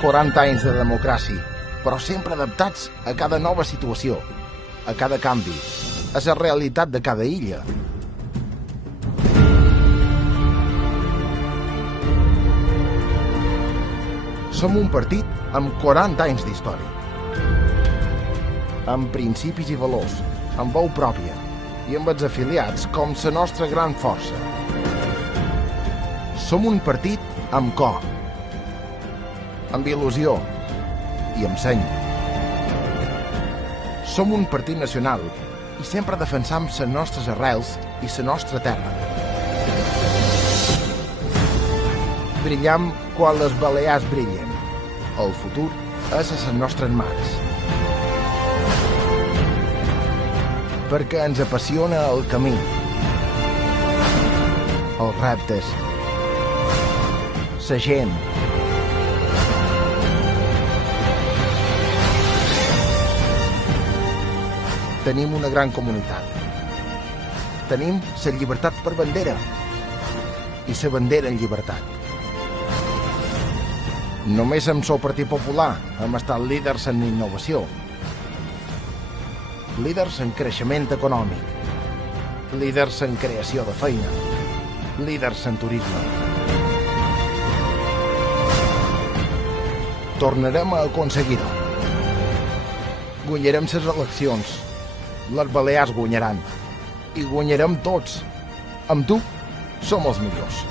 40 anys de democràcia, però sempre adaptats a cada nova situació, a cada canvi, a la realitat de cada illa. Som un partit amb 40 anys d'història, amb principis i valors, amb veu pròpia i amb els afiliats com la nostra gran força. Som un partit amb cor, amb il·lusió i amb seny. Som un partit nacional i sempre defensam les nostres arrels i la nostra terra. Brillam quan les Balears brillen. El futur és a les nostres mans. Perquè ens apassiona el camí, els reptes, la gent. Tenim una gran comunitat. Tenim la llibertat per bandera i la bandera en llibertat. Només amb el Partit Popular hem estat líders en innovació, líders en creixement econòmic, líders en creació de feina, líders en turisme. Tornarem a aconseguir-ho. Guanyarem les eleccions, les Balears guanyaran, i guanyarem tots. Amb tu som els millors.